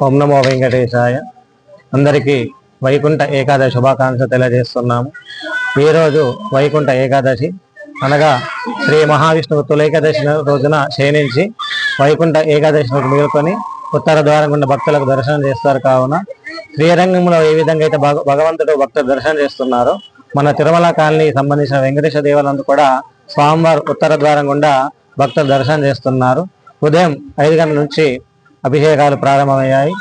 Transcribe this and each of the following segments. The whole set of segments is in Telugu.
ఓం నమో వెంకటేశాయ. అందరికీ వైకుంఠ ఏకాదశి శుభాకాంక్ష తెలియజేస్తున్నాము. ఈరోజు వైకుంఠ ఏకాదశి అనగా శ్రీ మహావిష్ణువు తులైకాదశి రోజున శయనించి వైకుంఠ ఏకాదశి మిగులుకొని ఉత్తర ద్వారం గుండా భక్తులకు దర్శనం చేస్తారు కావున శ్రీరంగంలో ఏ విధంగా అయితే భగ- భగవంతుడు భక్తులు దర్శనం చేస్తున్నారో మన తిరుమల కాలనీకి సంబంధించిన వెంకటేశ్వర దేవాలయం కూడా స్వామివారు ఉత్తర ద్వారం గుండా భక్తులు దర్శనం చేస్తున్నారు. ఉదయం ఐదు గంటల నుంచి అభిషేకాలు ప్రారంభమయ్యాయి.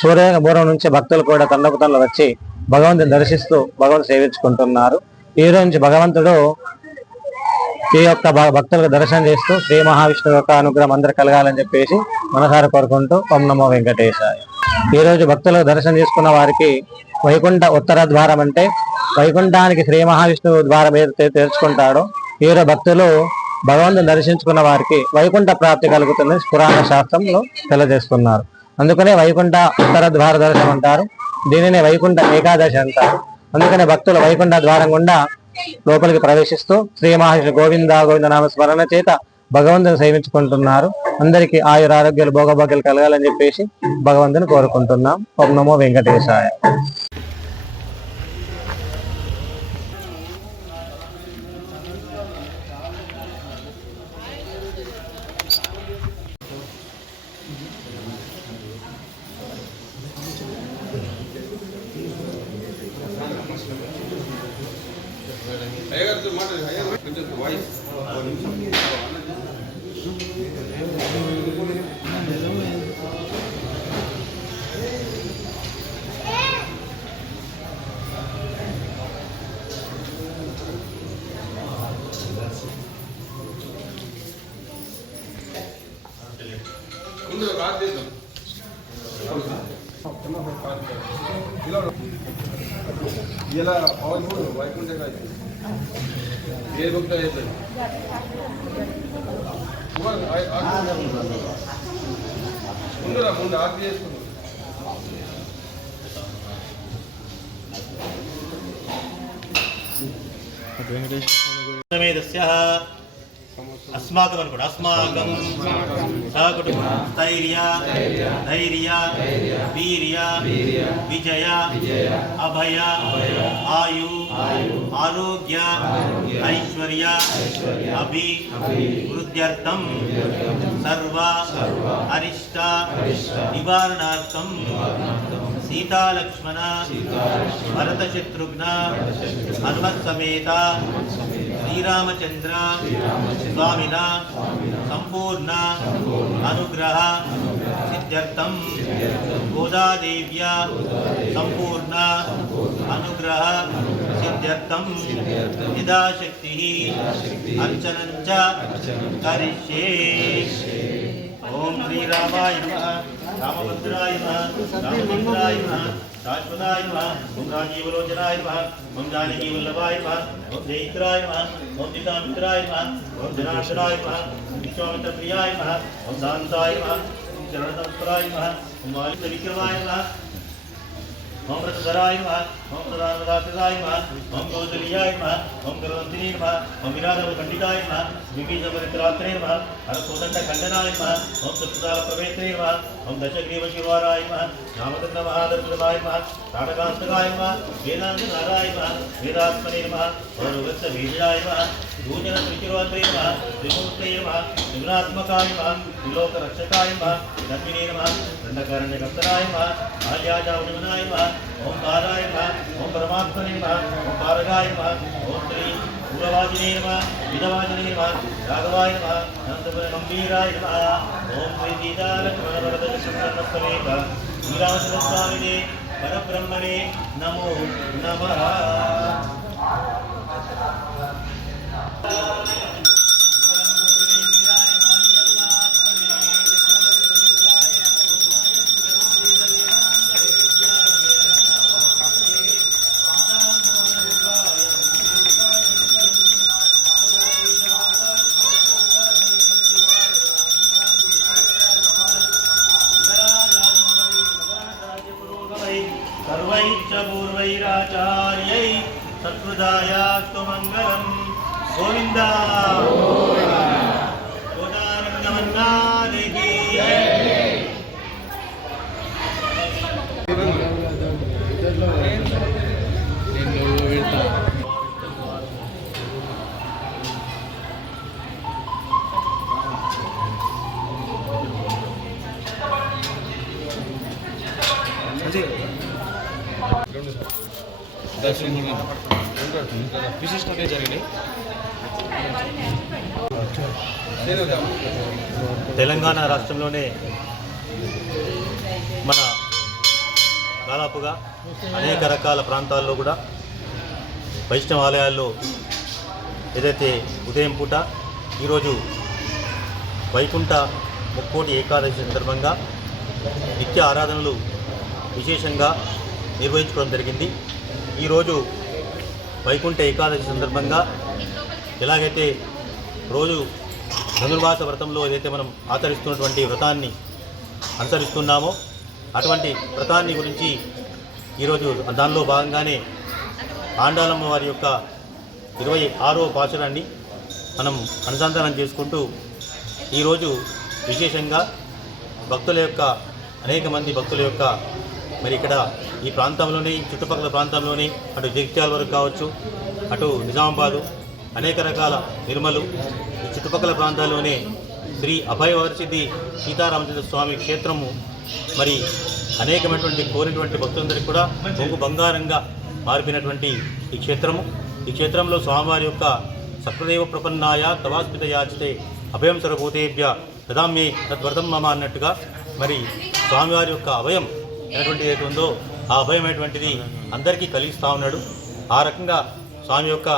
సూర్య పూర్వం నుంచి భక్తులు కూడా తండపుతంలో వచ్చి భగవంతుని దర్శిస్తూ భగవంతుని సేవించుకుంటున్నారు. ఈ రోజు నుంచి భగవంతుడు ఈ యొక్క భక్తులకు దర్శనం చేస్తూ శ్రీ మహావిష్ణువు యొక్క అనుగ్రహం అందరు కలగాలని చెప్పేసి మనసారి కోరుకుంటూ ఓం నమో వెంకటేశాయ. ఈ రోజు భక్తులకు దర్శనం చేసుకున్న వారికి వైకుంఠ ఉత్తర ద్వారం అంటే వైకుంఠానికి శ్రీ మహావిష్ణువు ద్వారం ఏదైతే తెరుచుకుంటాడో ఈ రోజు భక్తులు భగవంతుని దర్శించుకున్న వారికి వైకుంఠ ప్రాప్తి కలుగుతుందని పురాణ శాస్త్రంలో తెలియజేస్తున్నారు. అందుకనే వైకుంఠ ఉత్తర ద్వార దర్శనం అంటారు. దీనినే వైకుంఠ ఏకాదశి అంటారు. అందుకనే భక్తులు వైకుంఠ ద్వారం గుండా లోపలికి ప్రవేశిస్తూ శ్రీ మహర్షి గోవింద గోవింద నామస్మరణ చేత భగవంతుని సేవించుకుంటున్నారు. అందరికీ ఆయుర ఆరోగ్యాలు భోగభాగ్యాలు కలగాలని చెప్పేసి భగవంతుని కోరుకుంటున్నాం. ఓం నమో వెంకటేశాయ. ఇలా పవన్ వైకుంఠ ఏ భక్త అవుతుంది ముందురా అస్మాకం అనుకోండి. అస్మాకం. సకుటుంబ స్థైర్య ధైర్య. వీర్య. విజయ. అభయ. ఆయు. ఆరోగ్య. ఐశ్వర్య. అభి. వృద్ధ్యర్థం. సర్వ. అరిష్ట. నివారణార్థం. సీతాలక్ష్మణ. భరత శత్రుఘ్న श्रीरामचंद्र स्वामीन संपूर्ण अनुग्रह सिद्ध्यर्थम गोदादेव्या संपूर्ण अनुग्रह सिद्ध्यर्थम निदाशक्ति अर्चन च करिष्ये। ओम श्रीरामाय नमः। ఓం శ్రీరామాయ నమః రామభద్రాయ నమః రామచంద్రాయ నమః శాశ్వతాయ నమః ఓం రాజీవలోచనాయ నమః ఓం జానకీవల్లభాయ నమః ఓం జైత్రాయ నమః ఓం సీతామిత్రాయ నమః ఓం జనార్దనాయ నమః ఓం విశ్వామిత్రప్రియాయ నమః ఓం శాంతాయ నమః ఓం శరణతత్పరాయ నమః ఓం వాయుత విక్రమాయ నమః ఓం రసధరాయ నమః ఓం ప్రధానదాతాయ నమః ఓం కౌసల్యాయ నమః ఓం గర్వంతిని నమః ఓం విరాధవ పండితాయ ఖండనాయ నమః ఓం సత్తాల ప్రవేత్రే నమః ఓం దశగ్రీవ శివారాయ నమః రామచంద్ర మహాదర్శనాయ నమః తాటకాంతకాయ నమః వేదాంత నారాయ నమః వేదాత్మనే నమః ఓరుగస్త బీజాయ నమః భూజన త్రిచిరోత్రే నమః త్రిమూర్తే నమః త్రిగుణాత్మకాయ నమః త్రిలోక రక్షకాయ నమః లక్ష్మీనే నమః దండకారణ్య కర్తనాయ నమః ఆర్యాజావజనాయ ఓం కారాయ నమః ఓం పరమాత్మనే నమః ఓం కారగాయ నమః ఓం శ్రీ మూలవాజినే నమః విధవాజినే నమః రాఘవాయ నమః అనంతపుర గంభీరాయ నమః ఓం శ్రీ సీతాలక్ష్మణ వరద సమేత తెలంగాణ రాష్ట్రంలోనే మన దాదాపుగా అనేక రకాల ప్రాంతాల్లో కూడా వైష్ణవ ఆలయాల్లో ఏదైతే ఉదయం పూట ఈరోజు వైకుంఠ ముక్కోటి ఏకాదశి సందర్భంగా నిత్య ఆరాధనలు విశేషంగా నిర్వహించుకోవడం జరిగింది. ఈరోజు వైకుంఠ ఏకాదశి సందర్భంగా ఎలాగైతే రోజు ధనుర్మాస వ్రతంలో ఏదైతే మనం ఆచరిస్తున్నటువంటి వ్రతాన్ని అనుసరిస్తున్నామో అటువంటి వ్రతాన్ని గురించి ఈరోజు దానిలో భాగంగానే ఆండాలమ్మ వారి యొక్క ఇరవై ఆరో పాచరాన్ని మనం అనుసంధానం చేసుకుంటూ ఈరోజు విశేషంగా భక్తుల యొక్క అనేక మంది భక్తుల యొక్క మరి ఇక్కడ ఈ ప్రాంతంలోని చుట్టుపక్కల ప్రాంతంలోని అటు జగిత్యాల వరకు కావచ్చు అటు నిజామాబాదు అనేక రకాల నిర్మలు చుట్టుపక్కల ప్రాంతాల్లోనే శ్రీ అభయవర్షిది సీతారామచంద్ర స్వామి క్షేత్రము. మరి అనేకమైనటువంటి కోరినటువంటి భక్తులందరికీ కూడా బొంగు బంగారంగా మారిపోయినటువంటి ఈ క్షేత్రము. ఈ క్షేత్రంలో స్వామివారి యొక్క సప్రదేవ ప్రపన్నాయ తవాస్మిత యాచితే అభయం సర్వభూతేభ్య దదామ్యే తద్వర్ధం మమ అన్నట్టుగా మరి స్వామివారి యొక్క అభయం అనేటువంటిది ఏదైతే ఉందో ఆ అభయం అనేటువంటిది అందరికీ కలిగిస్తూ ఉన్నాడు. ఆ రకంగా స్వామి యొక్క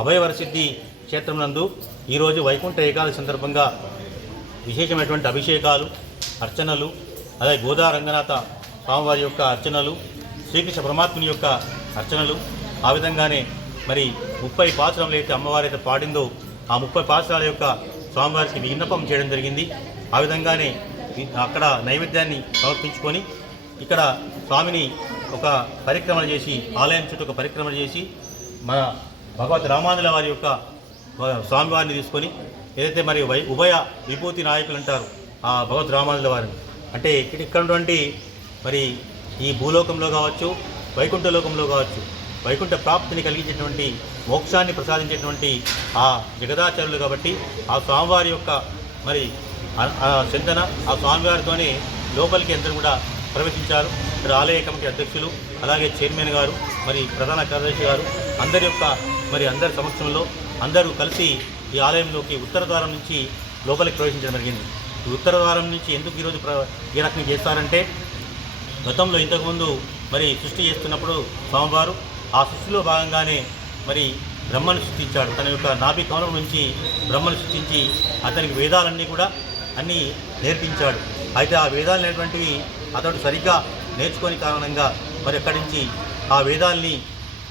అభయవరసిద్ధి క్షేత్రం నందు ఈరోజు వైకుంఠ ఏకాదశి సందర్భంగా విశేషమైనటువంటి అభిషేకాలు అర్చనలు అలాగే గోదా రంగనాథ స్వామివారి యొక్క అర్చనలు శ్రీకృష్ణ పరమాత్ముని యొక్క అర్చనలు. ఆ విధంగానే మరి ముప్పై పాత్రలు అయితే అమ్మవారు అయితే పాడిందో ఆ ముప్పై పాత్రాల యొక్క స్వామివారికి విన్నపం చేయడం జరిగింది. ఆ విధంగానే అక్కడ నైవేద్యాన్ని సమర్పించుకొని ఇక్కడ స్వామిని ఒక పరిక్రమణ చేసి ఆలయం చుట్టూ ఒక పరిక్రమణ చేసి మన భగవత్ రామానుల వారి యొక్క స్వామివారిని తీసుకొని ఏదైతే మరి వై ఉభయ విభూతి నాయకులు అంటారు ఆ భగవత్ రామానుల వారిని. అంటే ఇక్కడ ఇక్కడ మరి ఈ భూలోకంలో కావచ్చు వైకుంఠ లోకంలో కావచ్చు వైకుంఠ ప్రాప్తిని కలిగించేటువంటి మోక్షాన్ని ప్రసాదించేటువంటి ఆ జగదాచార్యులు కాబట్టి ఆ స్వామివారి యొక్క మరి ఆ చింతన ఆ స్వామివారితోనే లోపలికి అందరూ కూడా ప్రవేశించారు. ఇక్కడ ఆలయ కమిటీ అధ్యక్షులు అలాగే చైర్మన్ గారు మరి ప్రధాన కార్యదర్శి గారు అందరి యొక్క మరి అందరి సమక్షంలో అందరూ కలిసి ఈ ఆలయంలోకి ఉత్తర ద్వారం నుంచి లోపలికి ప్రవేశించడం జరిగింది. ఈ ఉత్తర ద్వారం నుంచి ఎందుకు ఈరోజు ప్ర ఈ రకంగా చేస్తారంటే గతంలో ఇంతకుముందు మరి సృష్టి చేస్తున్నప్పుడు స్వామివారు ఆ సృష్టిలో భాగంగానే మరి బ్రహ్మను సృష్టించాడు. తన యొక్క నాభి కవనం నుంచి బ్రహ్మను సృష్టించి అతనికి వేదాలన్నీ కూడా అన్నీ నేర్పించాడు. అయితే ఆ వేదాలు అనేటువంటివి అతడు సరిగ్గా నేర్చుకోని కారణంగా మరి అక్కడి నుంచి ఆ వేదాల్ని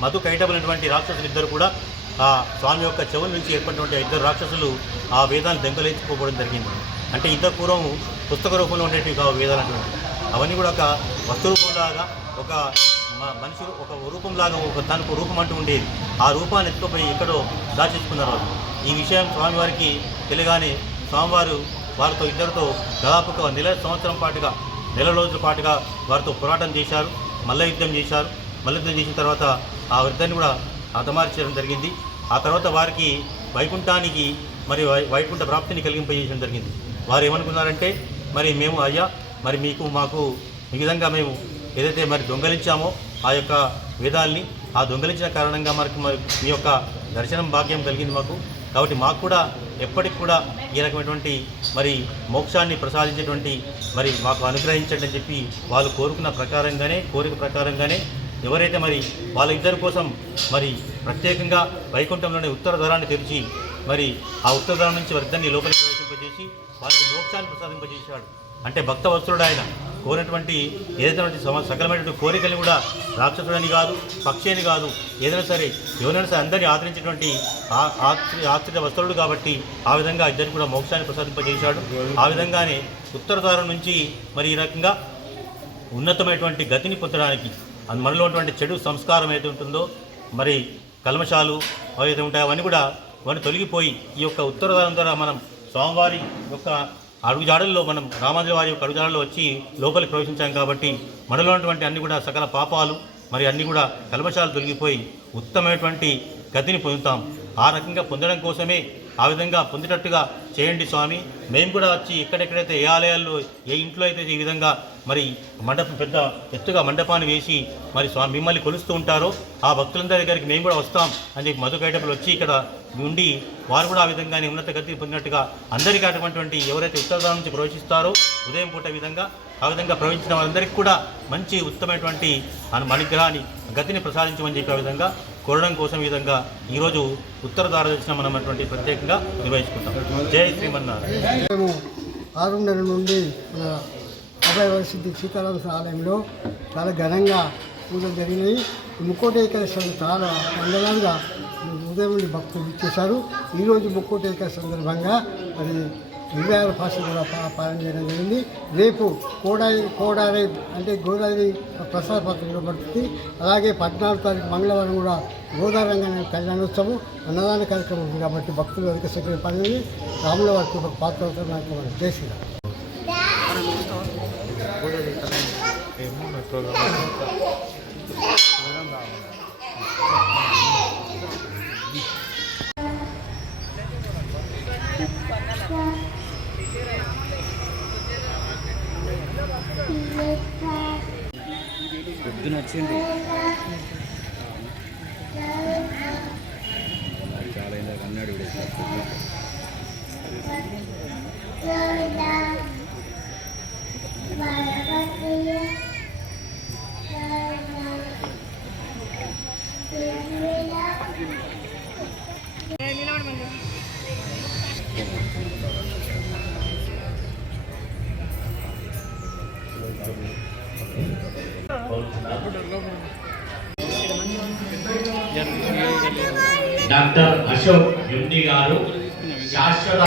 మధు కైటబడినటువంటి రాక్షసులు ఇద్దరు కూడా ఆ స్వామి యొక్క చెవుల నుంచి ఏర్పడినటువంటి ఇద్దరు రాక్షసులు ఆ వేదాన్ని దెంగలేచుకోవడం జరిగింది. అంటే ఇంత పూర్వం పుస్తక రూపంలో ఉండేటివి కావు వేదాలు అటువంటి అవన్నీ కూడా ఒక వస్తు రూపంలాగా ఒక మ- మనిషి ఒక రూపంలాగా ఒక తనకు రూపం అంటూ ఉండేది. ఆ రూపాన్ని ఎత్తుకుపోయి ఎక్కడో దాచేసుకున్నారు వాళ్ళు. ఈ విషయం స్వామివారికి తెలియగానే స్వామివారు వారితో ఇద్దరితో దాదాపు ఒక నెల సంవత్సరం పాటుగా నెల రోజుల పాటుగా వారితో పోరాటం చేశారు మల్ల యుద్ధం చేశారు. మల్ల యుద్ధం చేసిన తర్వాత ఆ వృద్ధాన్ని కూడా హతమార్చడం జరిగింది. ఆ తర్వాత వారికి వైకుంఠానికి మరి వై- వైకుంఠ ప్రాప్తిని కలిగింపజేయడం జరిగింది. వారు ఏమనుకున్నారంటే మరి మేము అయ్యా మరి మీకు మాకు ఈ విధంగా మేము ఏదైతే మరి దొంగలించామో ఆ యొక్క వేదాల్ని ఆ దొంగలించిన కారణంగా మనకు మీ యొక్క దర్శనం భాగ్యం కలిగింది మాకు. కాబట్టి మాకు కూడా ఎప్పటికి కూడా ఈ రకమైనటువంటి మరి మోక్షాన్ని ప్రసాదించేటువంటి మరి మాకు అనుగ్రహించండి అని చెప్పి వాళ్ళు కోరుకున్న ప్రకారంగానే కోరిక ప్రకారంగానే ఎవరైతే మరి వాళ్ళ ఇద్దరి కోసం మరి ప్రత్యేకంగా వైకుంఠంలోని ఉత్తర ద్వారాన్ని తెరిచి మరి ఆ ఉత్తర ద్వారం నుంచి వారిద్దరిని లోపలికి ప్రవేశింపజేసి వారికి మోక్షాన్ని ప్రసాదింపజేశాడు. అంటే భక్త వస్త్రుడు ఆయన కోరినటువంటి ఏదైతే సకలమైనటువంటి కోరికలు కూడా రాక్షసుడని కాదు పక్షి అని కాదు ఏదైనా సరే ఎవరైనా సరే అందరినీ ఆదరించినటువంటి ఆ- ఆశ్రిత వస్త్రుడు కాబట్టి ఆ విధంగా ఇద్దరు కూడా మోక్షాన్ని ప్రసాదింపజేశాడు. ఆ విధంగానే ఉత్తర ద్వారం నుంచి మరి ఈ రకంగా ఉన్నతమైనటువంటి గతిని పొందడానికి అది మనలో ఉన్నటువంటి చెడు సంస్కారం ఏదైతే ఉంటుందో మరి కల్మషాలు ఏదైతే ఉంటాయో అవన్నీ కూడా అవన్నీ తొలగిపోయి ఈ యొక్క ఉత్తరదానం ద్వారా మనం స్వామివారి యొక్క అడుగుజాడల్లో మనం రామానుజుల వారి యొక్క అడుగుజాడల్లో వచ్చి లోపలికి ప్రవేశించాం కాబట్టి మనలో ఉన్నటువంటి అన్ని కూడా సకల పాపాలు మరి అన్నీ కూడా కల్మషాలు తొలగిపోయి ఉత్తమమైనటువంటి గతిని పొందుతాం. ఆ రకంగా పొందడం కోసమే ఆ విధంగా పొందేటట్టుగా చేయండి స్వామి. మేము కూడా వచ్చి ఎక్కడెక్కడైతే ఏ ఆలయాల్లో ఏ ఇంట్లో అయితే ఈ విధంగా మరి మండపం పెద్ద ఎత్తుగా మండపాన్ని వేసి మరి స్వామి మిమ్మల్ని కొలుస్తూ ఉంటారో ఆ భక్తులందరి దగ్గరికి మేము కూడా వస్తాం అని చెప్పి మధుకైటపులు వచ్చి ఇక్కడ ఉండి వారు కూడా ఆ విధంగానే ఉన్నత గతి పొందినట్టుగా అందరికీ అటువంటి ఎవరైతే ఉత్తరదానం నుంచి ప్రవేశిస్తారో ఉదయం పూట విధంగా ఆ విధంగా ప్రవహించిన వారందరికీ కూడా మంచి ఉత్తమమైనటువంటి అను- మణిగ్రహాన్ని గతిని ప్రసాదించమని చెప్పే విధంగా కోరడం కోసం ఈ విధంగా ఈరోజు ఉత్తర దారదర్శనం అన్నటువంటి ప్రత్యేకంగా నిర్వహించుకుంటాం. జై శ్రీమన్నారాయణ. మేము ఆరున్నర నుండి మన అభయ వరసిద్ధి సీతారామ ఆలయంలో చాలా ఘనంగా పూజలు జరిగినాయి. ముక్కోటేకరేశ్వరం చాలా అంగళంగా ఉదయం నుండి భక్తులు ఇచ్చేశారు ఈరోజు ముక్కోటేకర సందర్భంగా అది ఇరవై ఆరు కూడా పాలన చేయడం జరిగింది. రేపు కోడారి కోడారి అంటే గోదావరి ప్రసాద పత్రిక పడుతుంది. అలాగే పద్నాలుగు తారీఖు మంగళవారం కూడా గోదావరంగ కళ్యాణోత్సవం అన్నదాన కార్యక్రమం ఉంది కాబట్టి భక్తులు అధిక సంఖ్యలో పని రాముల వారికి ఒక పాత్ర అవుతున్నారు జై శ్రీరామ్. పొద్దున వచ్చింది చాలా ఇందాక అన్నాడు you. డాక్టర్ అశోక్ ఎండి గారు. శాశ్వత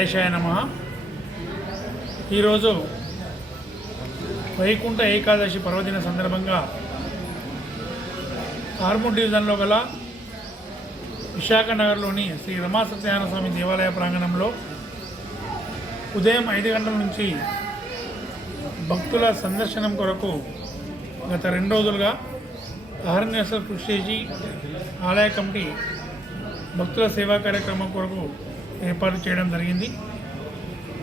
వెంకటేశాయ నమ. ఈరోజు వైకుంఠ ఏకాదశి పర్వదిన సందర్భంగా ఆర్మూర్ డివిజన్లో గల విశాఖ నగర్లోని శ్రీ రమా సత్యనారాయణ స్వామి దేవాలయ ప్రాంగణంలో ఉదయం ఐదు గంటల నుంచి భక్తుల సందర్శనం కొరకు గత రెండు రోజులుగా అహర్నేశ్వర కృషి చేసి ఆలయ కమిటీ భక్తుల సేవా కార్యక్రమం కొరకు ఏర్పాటు చేయడం జరిగింది.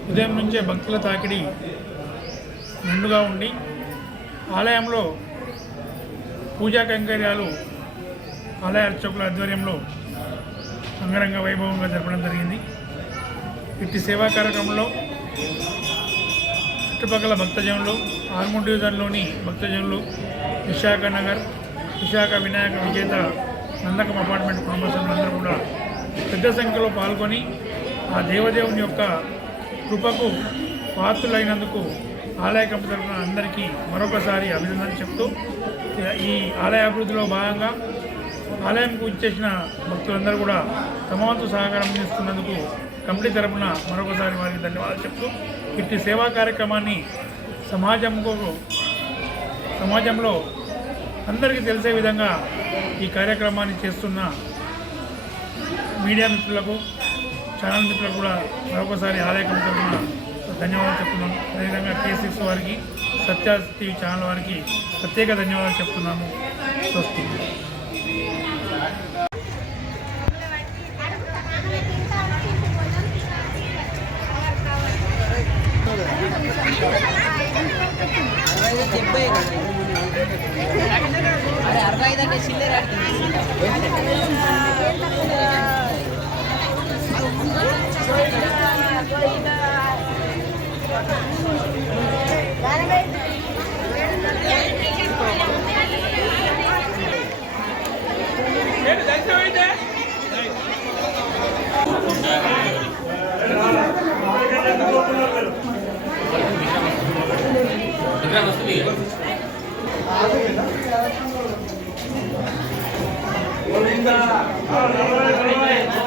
ఉదయం నుంచే భక్తుల తాకిడి నిండుగా ఉండి ఆలయంలో పూజా కైంకర్యాలు ఆలయ అర్చకుల ఆధ్వర్యంలో అంగరంగ వైభవంగా జరపడం జరిగింది. ఇట్టి సేవా కార్యక్రమంలో చుట్టుపక్కల భక్తజనులు ఆర్మూర్ డివిజన్లోని భక్తజనులు విశాఖ నగర్ విశాఖ వినాయక విజేత నందకం అపార్ట్మెంట్ కుటుంబ సభ్యులందరూ కూడా పెద్ద సంఖ్యలో పాల్గొని ఆ దేవదేవుని యొక్క కృపకు పాత్రులైనందుకు ఆలయ కమిటీ తరఫున అందరికీ మరొకసారి అభినందనలు చెప్తూ ఈ ఆలయ అభివృద్ధిలో భాగంగా ఆలయంకు ఇచ్చేసిన భక్తులందరూ కూడా తమవంతు సహకారం అందిస్తున్నందుకు కమిటీ తరపున మరొకసారి వారికి ధన్యవాదాలు చెప్తూ ఇట్టి సేవా కార్యక్రమాన్ని సమాజంకు సమాజంలో అందరికీ తెలిసే విధంగా ఈ కార్యక్రమాన్ని చేస్తున్న మీడియా మిత్రులకు ఛానల్ మిత్రులకు కూడా మరొకసారి ఆలయ ధన్యవాదాలు చెప్తున్నాం. అదేవిధంగా కేసీఎస్ వారికి సత్య టీవీ ఛానల్ వారికి ప్రత్యేక ధన్యవాదాలు చెప్తున్నాము. స్వస్తి. అరే అరవై ఐదు అంటే చిల్లర అడుగుతుంది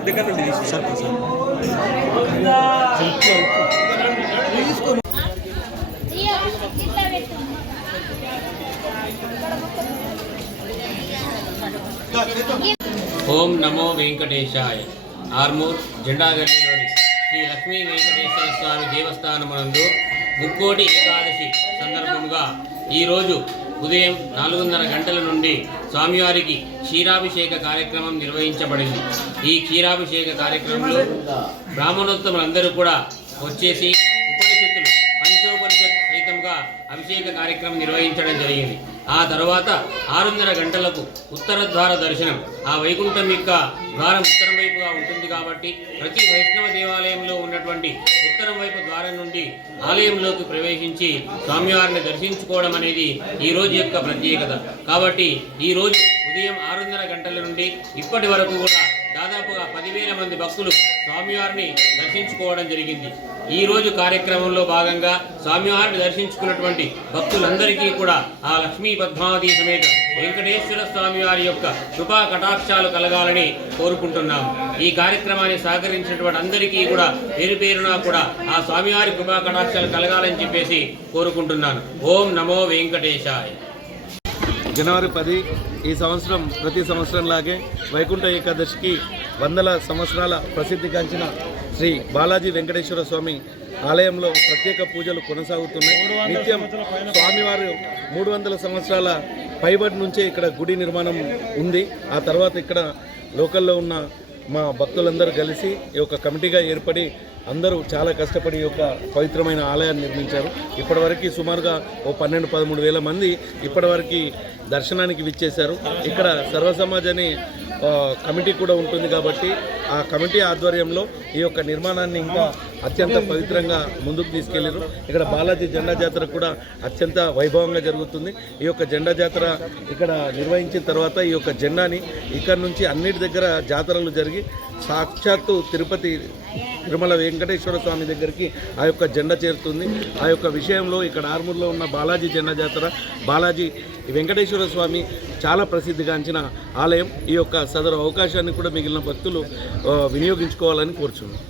ఒకసారి దగ్గర నుండి తీసి ఓం నమో వెంకటేశాయ. ఆర్మూర్ జెండాగల్లీలోని శ్రీ లక్ష్మీ వెంకటేశ్వర స్వామి దేవస్థానమునందు ముక్కోటి ఏకాదశి సందర్భముగా ఈరోజు ఉదయం నాలుగున్నర గంటల నుండి స్వామివారికి క్షీరాభిషేక కార్యక్రమం నిర్వహించబడింది. ఈ క్షీరాభిషేక కార్యక్రమంలో బ్రాహ్మణోత్తములందరూ కూడా వచ్చేసి ఉపనిషత్తులు పంచోపనిషత్ సహితంగా అభిషేక కార్యక్రమం నిర్వహించడం జరిగింది. ఆ తర్వాత ఆరున్నర గంటలకు ఉత్తర ద్వార దర్శనం. ఆ వైకుంఠం యొక్క ద్వారం ఉత్తరం వైపుగా ఉంటుంది కాబట్టి ప్రతి వైష్ణవ దేవాలయంలో ఉన్నటువంటి ఉత్తరం వైపు ద్వారం నుండి ఆలయంలోకి ప్రవేశించి స్వామివారిని దర్శించుకోవడం అనేది ఈ రోజు యొక్క ప్రత్యేకత. కాబట్టి ఈ రోజు ఉదయం ఆరున్నర గంటల నుండి ఇప్పటి వరకు కూడా దాదాపుగా పదివేల మంది భక్తులు స్వామివారిని దర్శించుకోవడం జరిగింది. ఈ రోజు కార్యక్రమంలో భాగంగా స్వామివారిని దర్శించుకున్నటువంటి భక్తులందరికీ కూడా ఆ లక్ష్మీ పద్మావతి సమేత వెంకటేశ్వర స్వామి వారి యొక్క కృపా కటాక్షాలు కలగాలని కోరుకుంటున్నాం. ఈ కార్యక్రమాన్ని సహకరించినటువంటి అందరికీ కూడా పేరు పేరున కూడా ఆ స్వామివారి కృపా కటాక్షాలు కలగాలని చెప్పేసి కోరుకుంటున్నాను. ఓం నమో వెంకటేశాయ. జనవరి పది ఈ సంవత్సరం ప్రతి సంవత్సరం లాగే వైకుంఠ ఏకాదశికి వందల సంవత్సరాల ప్రసిద్ధిగాంచిన శ్రీ బాలాజీ వెంకటేశ్వర స్వామి ఆలయంలో ప్రత్యేక పూజలు కొనసాగుతున్నాయి. నిత్యం స్వామివారు మూడు వందల సంవత్సరాల పైబడి నుంచే ఇక్కడ గుడి నిర్మాణం ఉంది. ఆ తర్వాత ఇక్కడ లోకల్లో ఉన్న మా భక్తులందరూ కలిసి ఈ యొక్క కమిటీగా ఏర్పడి అందరూ చాలా కష్టపడి యొక్క పవిత్రమైన ఆలయాన్ని నిర్మించారు. ఇప్పటివరకు సుమారుగా ఓ పన్నెండు పదమూడు వేల మంది ఇప్పటివరకు దర్శనానికి విచ్చేశారు. ఇక్కడ సర్వసమాజ్ అనే కమిటీ కూడా ఉంటుంది కాబట్టి ఆ కమిటీ ఆధ్వర్యంలో ఈ యొక్క నిర్మాణాన్ని ఇంకా అత్యంత పవిత్రంగా ముందుకు తీసుకెళ్ళారు ఇక్కడ బాలాజీ జెండా జాతర కూడా అత్యంత వైభవంగా జరుగుతుంది. ఈ యొక్క జెండా జాతర ఇక్కడ నిర్వహించిన తర్వాత ఈ యొక్క జెండాని ఇక్కడ నుంచి అన్నిటి దగ్గర జాతరలు జరిగి సాక్షాత్తు తిరుపతి తిరుమల వెంకటేశ్వర స్వామి దగ్గరికి ఆ యొక్క జెండా చేరుతుంది. ఆ యొక్క విషయంలో ఇక్కడ ఆర్మూర్లో ఉన్న బాలాజీ జెండా జాతర బాలాజీ వెంకటేశ్వర స్వామి చాలా ప్రసిద్ధిగాంచిన ఆలయం. ఈ యొక్క సదరు అవకాశాన్ని కూడా మిగిలిన భక్తులు వినియోగించుకోవాలని కోరుచున్నాను